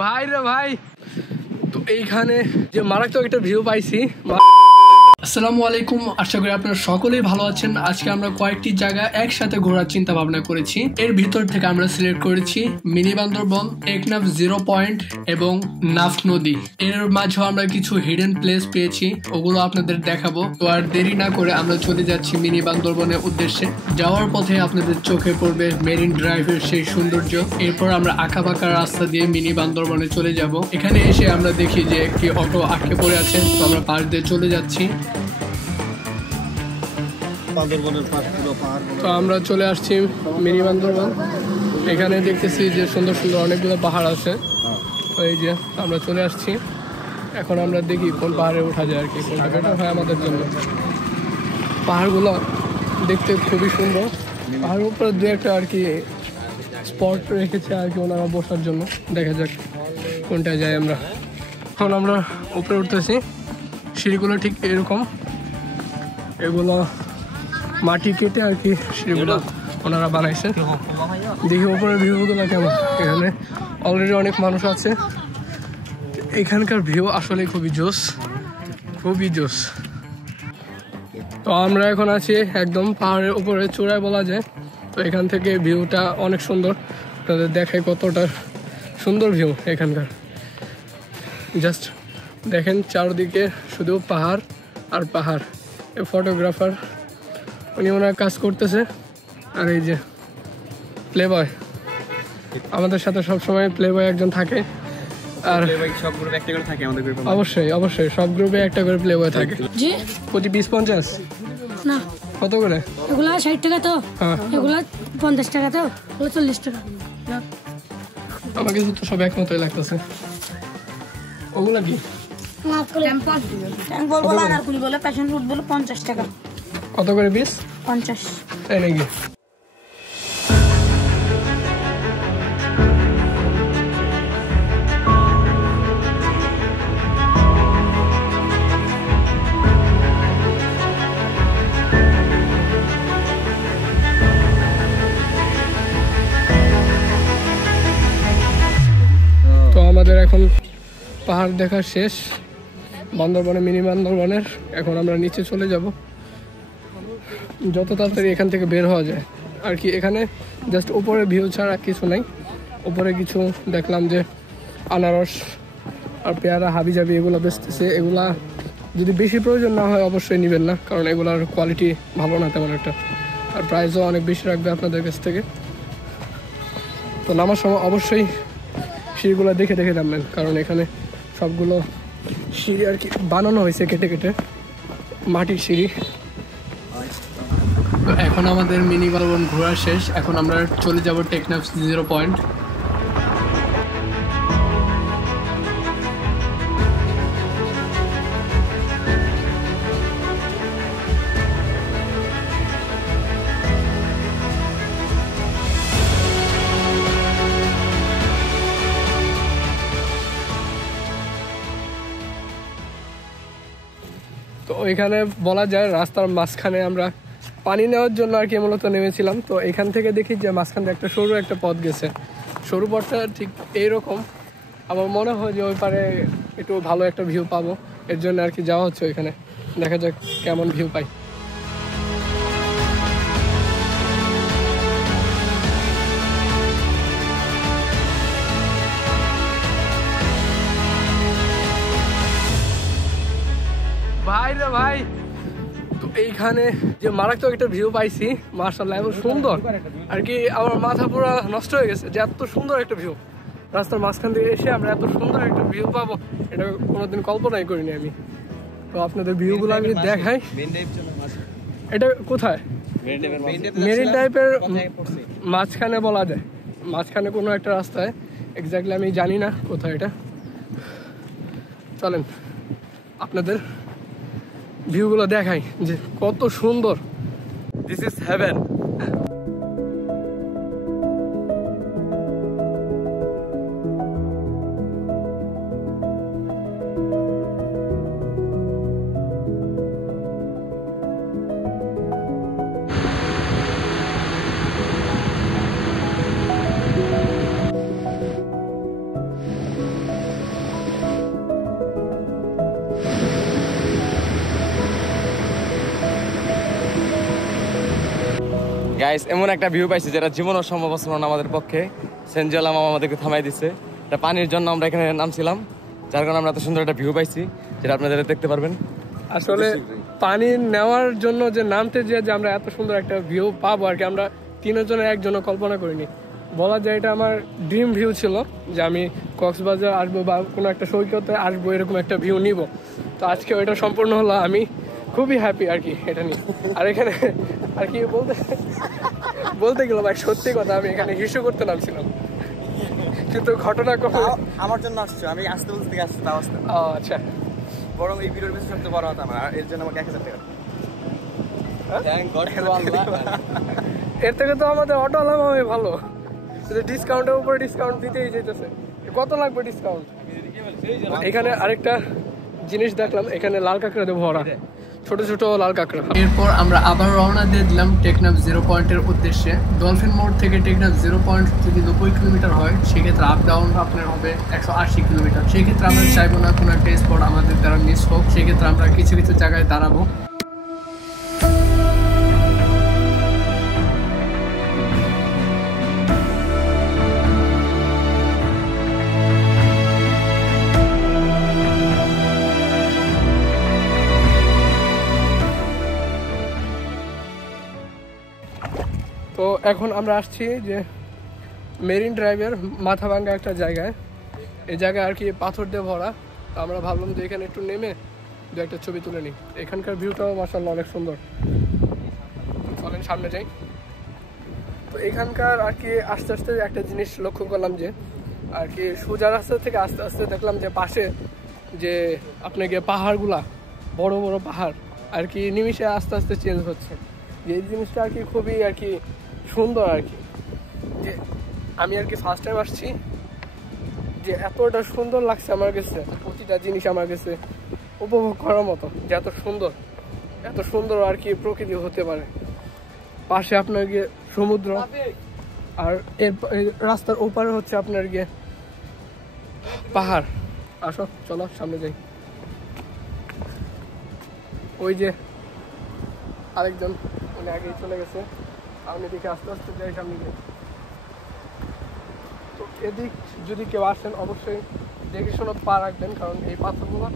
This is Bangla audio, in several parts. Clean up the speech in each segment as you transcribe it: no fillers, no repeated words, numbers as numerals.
ভাই রে ভাই, তো এইখানে যে মারাত্মক একটা ভিউ পাইছি। আসসালামু আলাইকুম, আশা করি আপনারা সকলেই ভালো আছেন। আজকে আমরা কয়েকটি জায়গা একসাথে ঘোরার চিন্তা ভাবনা করেছি। এর ভিতর থেকে আমরা সিলেক্ট করেছি মিনি বান্দরবন, টেকনাফ 0 পয়েন্ট এবং নাফ নদী। এর মাঝেও আমরা কিছু হিডেন প্লেস পেয়েছি, ওগুলো আপনাদের দেখাবো। তো আর দেরি না করে আমরা চলে যাচ্ছি মিনি বান্দরবনের উদ্দেশ্যে। যাওয়ার পথে আপনাদের চোখে পড়বে মেরিন ড্রাইভের সেই সৌন্দর্য। এরপর আমরা আঁকা বাঁকা রাস্তা দিয়ে মিনি বান্দরবনে চলে যাব। এখানে এসে আমরা দেখি যে একটি অটো আটকে পড়ে আছে, তো আমরা পাশ দিয়ে চলে যাচ্ছি। তো আমরা চলে আসছি মিনি বান্দরবন। এখানে দেখতেছি যে সুন্দর সুন্দর অনেকগুলো পাহাড় আছে। তো এই যে আমরা চলে আসছি, এখন আমরা দেখি কোন পাহাড়ে ওঠা যায় আর কি, কোনটা বেটার হয় আমাদের জন্য। পাহাড়গুলো দেখতে খুবই সুন্দর। পাহাড়ের উপরে দু একটা আর কি স্পট রেখেছে আর কি ওনারা বসার জন্য। দেখা যাক কোনটা যায় আমরা। এখন আমরা উপরে উঠতেছি। সিঁড়িগুলো ঠিক এরকম, এগুলো মাটি কেটে আর কি সিঁড়িগুলো ওনারা বানাইছে। দেখি উপরের ভিউগুলো কেমন। এখানে অলরেডি অনেক মানুষ আছে। এখানকার ভিউ আসলে খুবই জোস, খুবই জোস। তো আমরা এখন আছি একদম পাহাড়ের উপরে চূড়ায় বলা যায়। তো এখান থেকে ভিউটা অনেক সুন্দর, আপনাদের দেখায় কতটা সুন্দর ভিউ এখানকার। জাস্ট দেখেন চারদিকে শুধু পাহাড় আর পাহাড়। এই ফটোগ্রাফার উনি ওনার কাজ করতেছে। আর এই যে প্লে বয়, আমাদের সাথে সবসময় প্লে বয় একজন থাকে। আর সব গ্রুপে একটা করে থাকে আমাদের গ্রুপে। অবশ্যই অবশ্যই সব গ্রুপে একটা করে প্লে বয় থাকে। জি প্রতি 20-50 না কত করে? এগুলা 60 টাকা তো, এগুলা 50 টাকা তো, এগুলা 40 টাকা। আমার কাছে তো সব একমতই লাগতেছে। ওগুলা কি বলে 50 টাকা। কত করে 20? 50। তাই নাকি? তো আমাদের এখন পাহাড় দেখা শেষ বান্দরবনে, মিনি বান্দরবনের। এখন আমরা নিচে চলে যাব, যত তাড়াতাড়ি এখান থেকে বের হওয়া যায় আর কি। এখানে জাস্ট উপরে ভিউ ছাড়া কিছু নাই। উপরে কিছু দেখলাম যে আনারস আর পেয়ারা হাবিজাবি এগুলো বেচতেছে। এগুলা যদি বেশি প্রয়োজন না হয় অবশ্যই নেবেন না, কারণ এগুলার কোয়ালিটি ভালো না তেমন একটা, আর প্রাইসও অনেক বেশি রাখবে আপনাদের কাছ থেকে। তো নামার সময় অবশ্যই সিঁড়িগুলো দেখে দেখে নামবেন, কারণ এখানে সবগুলো সিঁড়ি আর কি বানানো হয়েছে কেটে কেটে, মাটির সিঁড়ি। তো এখন আমাদের মিনি বান্দরবন ঘোরা শেষ। এখন আমরা চলে যাব টেকনাফ 0 পয়েন্ট। তো ওইখানে বলা যায় রাস্তার মাঝখানে আমরা পানি নেওয়ার জন্য আর কি মূলত নেমেছিলাম। তো এখান থেকে দেখি যে মাঝখানে একটা সরু একটা পথ গেছে। সরু পথটা ঠিক এইরকম। আমার মনে হয় যে ওই পারে একটু ভালো একটা ভিউ পাবো, এর জন্য আর কি যাওয়া হচ্ছে ওইখানে। দেখা যাক কেমন ভিউ পাই। ভাই রে ভাই, তো এইখানে যে মারাত্মক একটা ভিউ পাইছি, মাশাআল্লাহ এত সুন্দর আর কি। আমার মাথা পুরো নষ্ট হয়ে গেছে যে এত সুন্দর একটা ভিউ। রাস্তার মাঝখান দিয়ে এসে আমরা এত সুন্দর একটা ভিউ পাবো এটা কোনোদিন কল্পনাই করিনি আমি। তো আপনাদের ভিউগুলো আমি দেখাই। এটা কোথায়? মেরিন টাইপের মাঝখানে বলা যায়, মাঝখানে কোনো একটা রাস্তায়। এক্স্যাক্টলি আমি জানি না কোথায় এটা। চলেন আপনাদের ভিউগুলো দেখাই যে কত সুন্দর। This is haven. গাইস এমন একটা ভিউ পাইছি যেটা জীবনও সম্ভব ছিল না আমাদের পক্ষে। সেনজুয়াল মামা আমাদেরকে থামাই দিচ্ছে। এটা পানির জন্য আমরা এখানে নামছিলাম, যার কারণে আমরা এত সুন্দর একটা ভিউ পাইছি যেটা আপনাদের দেখতে পারবেন। আসলে পানি নেওয়ার জন্য যে নামতে যে আমরা এত সুন্দর একটা ভিউ পাবো আর কি, আমরা তিনজনের একজনও কল্পনা করিনি। বলা যায় এটা আমার ড্রিম ভিউ ছিল যে আমি কক্সবাজার আসবো বা কোনো একটা সৈকতে আসবো, এরকম একটা ভিউ নিব। তো আজকে ওইটা সম্পূর্ণ হলো, আমি খুবই হ্যাপি আর কি এটা নিয়ে। আর এখানে আর কি বলতে গেল ভাই, সত্যি কথা, আমি এখানে হিসু করতে নামছিলাম, কিন্তু ঘটনা আমার জন্য আসছে, আমি আসতে বলতে থেকে আসতে তাও আসতে। আচ্ছা, বরং এই ভিডিওর বেশি সবচেয়ে বড় কথা আমার, এর জন্য আমাকে 1000 টাকা। থ্যাংক গড টু আল্লাহ। এর থেকে তো আমাদের অটো আলাম আমি ভালো, ডিসকাউন্টের উপরে ডিসকাউন্ট দিতেই যেতেছে। কত লাগবে ডিসকাউন্ট? এখানে আরেকটা জিনিস দেখলাম, এখানে লাল কাঁকড়া দিয়ে ভরা, ছোট ছোট লাল কাঁকড়া। এরপর আমরা আবার রওনা দিয়ে দিলাম টেকনাফ 0 পয়েন্টের উদ্দেশ্যে। ডলফিন মোড় থেকে টেকনাফ 0 পয়েন্ট যদি 90 কিলোমিটার হয়, সেক্ষেত্রে আপ ডাউন আপনার হবে 180 কিলোমিটার। সেক্ষেত্রে আমরা চাইবো না কোনো একটা স্পট আমাদের দ্বারা মিস হোক, সেক্ষেত্রে আমরা কিছু কিছু জায়গায় দাঁড়াবো। তো এখন আমরা আসছি যে মেরিন ড্রাইভের মাথাভাঙ্গা একটা জায়গায়। এই জায়গায় আর কি পাথর দিয়ে ভরা। তো আমরা ভাবলাম যে এখানে একটু নেমে দু একটা ছবি তুলে নিই। এখানকার ভিউটাও মাশাআল্লাহ অনেক সুন্দর। চলেন সামনে যাই। তো এখানকার আর কি আস্তে আস্তে একটা জিনিস লক্ষ্য করলাম যে আর কি সোজা রাস্তা থেকে আস্তে আস্তে দেখলাম যে পাশে যে আপনাকে পাহাড়গুলা, বড় বড় পাহাড় আর কি নিমিষে আস্তে আস্তে চেঞ্জ হচ্ছে। যে এই জিনিসটা আর কি খুবই আর কি সুন্দর আর কি, যে আমি আর কি ফার্স্ট টাইম আসছি, যে এতটা সুন্দর লাগছে আমার কাছে। প্রতিটা জিনিস আমার কাছে উপভোগ করার মতো, যে এত সুন্দর আর কি প্রকৃতি হতে পারে। পাশে আপনার গিয়ে সমুদ্র, আর এর রাস্তার ওপারে হচ্ছে আপনার গিয়ে পাহাড়। আসো চলো সামনে যাই। ওই যে আরেকজন উনি আগেই চলে গেছে, আমি দেখে আস্তে আস্তে যাই সামনে গিয়ে। তো এদিক যদি কেউ আসেন অবশ্যই দেখে শোনো পা রাখবেন, কারণ এই পাথরগুলো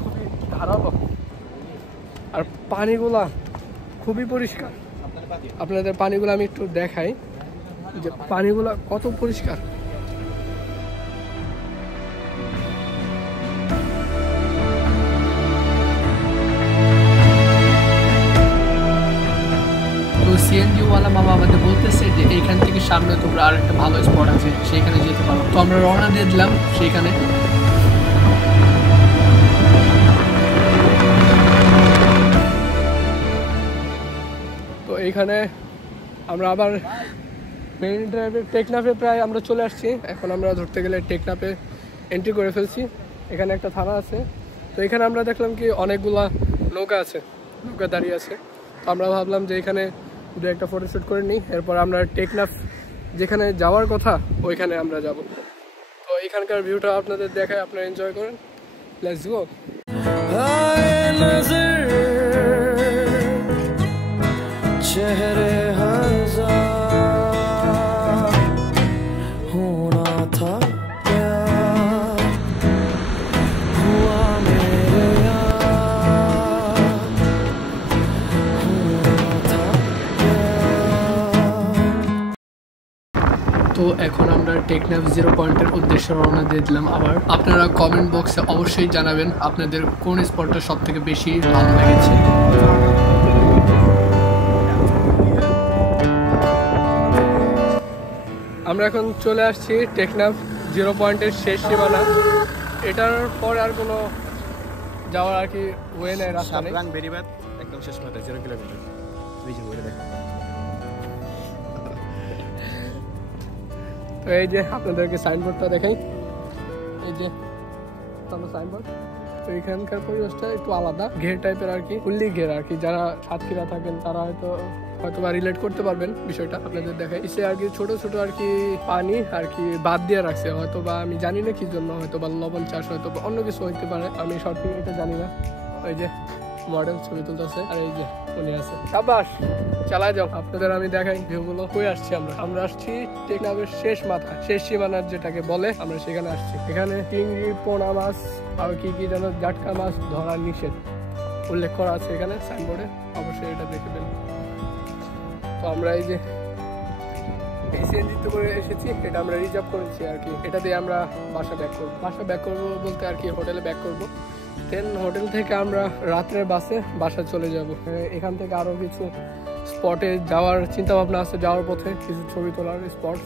খুবই ধারালো আর পানিগুলা খুবই পরিষ্কার। আপনাদের পানিগুলো আমি একটু দেখাই যে পানিগুলা কত পরিষ্কার। সিএনজি ওয়ালা মামা আমাদের বলতেছে যে এইখান থেকে সামনে তোমরা আর একটা ভালো স্পট আছে, সেইখানে যেতে পারো। তো আমরা রওনা দিয়ে দিলাম সেইখানে। তো এইখানে আমরা আবার মেরিন ড্রাইভের টেকনাফে প্রায় আমরা চলে আসছি। এখন আমরা ধরতে গেলে টেকনাফে এন্ট্রি করে ফেলছি। এখানে একটা থানা আছে। তো এখানে আমরা দেখলাম কি অনেকগুলা নৌকা আছে, নৌকা দাঁড়িয়ে আছে। তো আমরা ভাবলাম যে এখানে দু একটা ফটোশ্যুট করে নিই, এরপর আমরা টেকনাফ যেখানে যাওয়ার কথা ওইখানে আমরা যাব। তো এখানকার ভিউটা আপনাদের দেখায়, আপনারা এনজয় করেন। Let's go. চেহারে হাজার হোনা থা প্যার হুয়া মেরে তো এখন আমরা টেকনাফ 0 পয়েন্টের উদ্দেশ্যে রওনা দিয়ে দিলাম। আবার আপনারা কমেন্ট বক্সে অবশ্যই জানাবেন আপনাদের কোন স্পটটা সব থেকে বেশি ভালো লেগেছে। আমরা এখন চলে আসছি টেকনাফ 0 পয়েন্টের শেষ সীমানা। এটার পরে আর কোনো যাওয়ার আর কি ওয়ে নেই, রাস্তা নেই। বেরিবাদ একদম শেষ মাথায় 0 কিলোমিটার। তো এই যে আপনাদেরকে সাইনবোর্ডটা দেখাই, এই যে সাইনবোর্ড। তো এখানকার পরিবেশটা একটু আলাদা, ঘের টাইপের আর কি, ফুললি ঘের আর কি। যারা সাতক্ষীরা থাকেন তারা হয়তো বা রিলেট করতে পারবেন বিষয়টা। আপনাদের দেখাই এসে আর কি ছোট ছোট আর কি পানি আর কি বাদ দিয়ে রাখছে, হয়তো বা আমি জানি না কি জন্য, হয়তো বা লবণ চাষ, হয়তো বা অন্য কিছু হইতে পারে, আমি সঠিক এটা জানি না। ওই যে মডেল ছবি তুলতেছে, আর এই যে উনি আছে। সাবাস, চালায় যাও। আপনাদের আমি দেখাই ভিউগুলো। কই আসছি আমরা আসছি টেকনাফের শেষ মাথা, শেষ সীমানার যেটাকে বলে, আমরা সেখানে আসছি। এখানে চিংড়ি, পোনা মাছ আর কি কি যেন জাটকা মাছ ধরা নিষেধ উল্লেখ করা আছে এখানে সাইনবোর্ডে, অবশ্যই এটা দেখে দেন। তো আমরা এই যে সিএনজিতে করে এসেছি, এটা আমরা রিজার্ভ করেছি আর কি। এটা দিয়ে আমরা বাসা ব্যাক করবো বলতে আর কি হোটেলে ব্যাক করবো। দেন হোটেল থেকে আমরা রাত্রের বাসে বাসা চলে যাব। এখান থেকে আরো কিছু স্পটে যাওয়ার চিন্তা ভাবনা আছে, যাওয়ার পথে কিছু ছবি তোলার স্পট।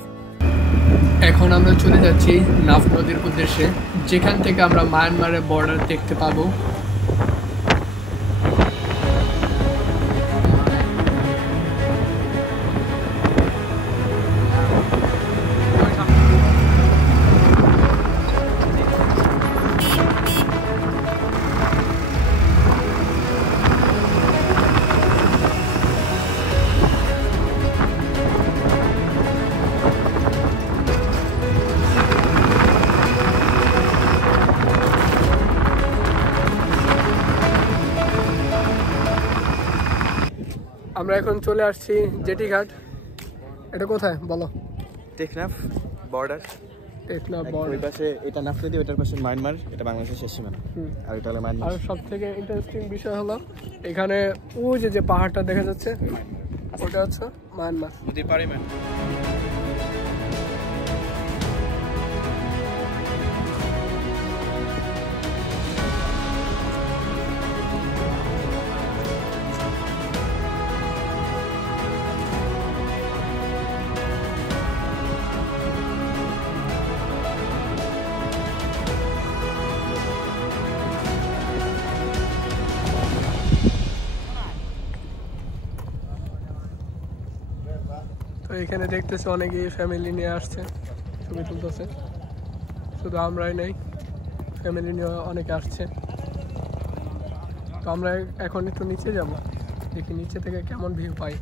এখন আমরা চলে যাচ্ছি নাফ নদীর উদ্দেশ্যে, যেখান থেকে আমরা মায়ানমারের বর্ডার দেখতে পাবো। আমরা এখন চলে আসছি জেটি ঘাট। এটা কোথায় বলো? টেকনাফ বর্ডার। টেকনাফ ওই বর্ডার। পাশে এটা নাফ নদী, ওইটার পাশে মায়ানমার, এটা বাংলাদেশের শেষ সীমানা। আর এটা হলো মায়ানমার। আর সব থেকে ইন্টারেস্টিং বিষয় হলো এখানে ওই যে পাহাড়টা দেখা যাচ্ছে, ওটা হচ্ছে মায়ানমার। নদীর পাড়ে মায়ানমার। তো এখানে দেখতেছে অনেকেই ফ্যামিলি নিয়ে আসছে, ছবি তুলতেছে। শুধু আমরাই নেই, ফ্যামিলি নিয়ে অনেকে আসছে। তো আমরা এখন একটু নিচে যাব, দেখি নিচে থেকে কেমন ভিউ পাই।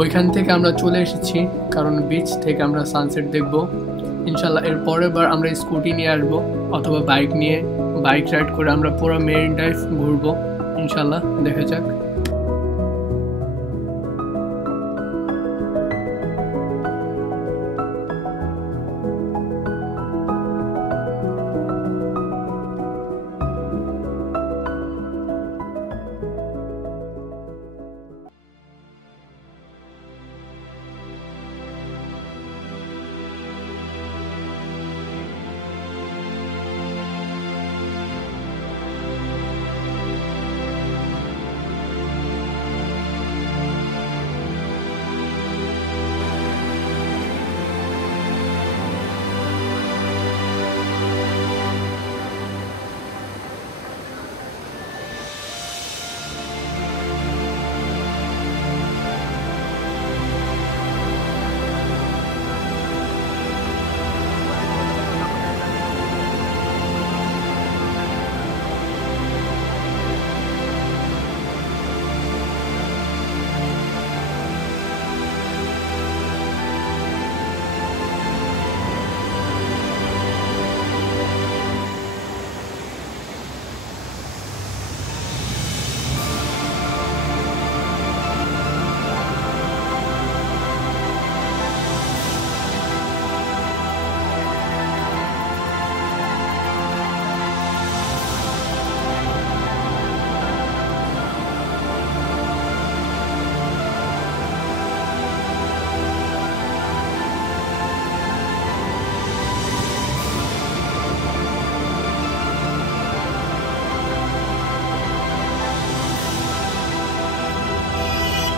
ওইখান থেকে আমরা চলে এসেছি, কারণ বিচ থেকে আমরা সানসেট দেখব ইনশাল্লাহ। এর পরের বার আমরা স্কুটি নিয়ে আসবো অথবা বাইক নিয়ে, বাইক রাইড করে আমরা পুরো মেরিন ড্রাইভ ঘুরবো ইনশাল্লাহ। দেখা যাক।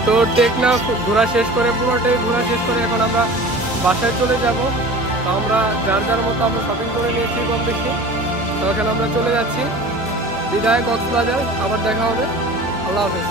তো টেকনাফ ঘোরা শেষ করে, পুরোটাই ঘোরা শেষ করে এখন আমরা বাসায় চলে যাব। তো আমরা যার যার মতো আমরা শপিং করে নিয়েছি কম বেশি। তো এখানে আমরা চলে যাচ্ছি বিদায় কক্সবাজার। আবার দেখা হবে, আল্লাহ হাফেজ।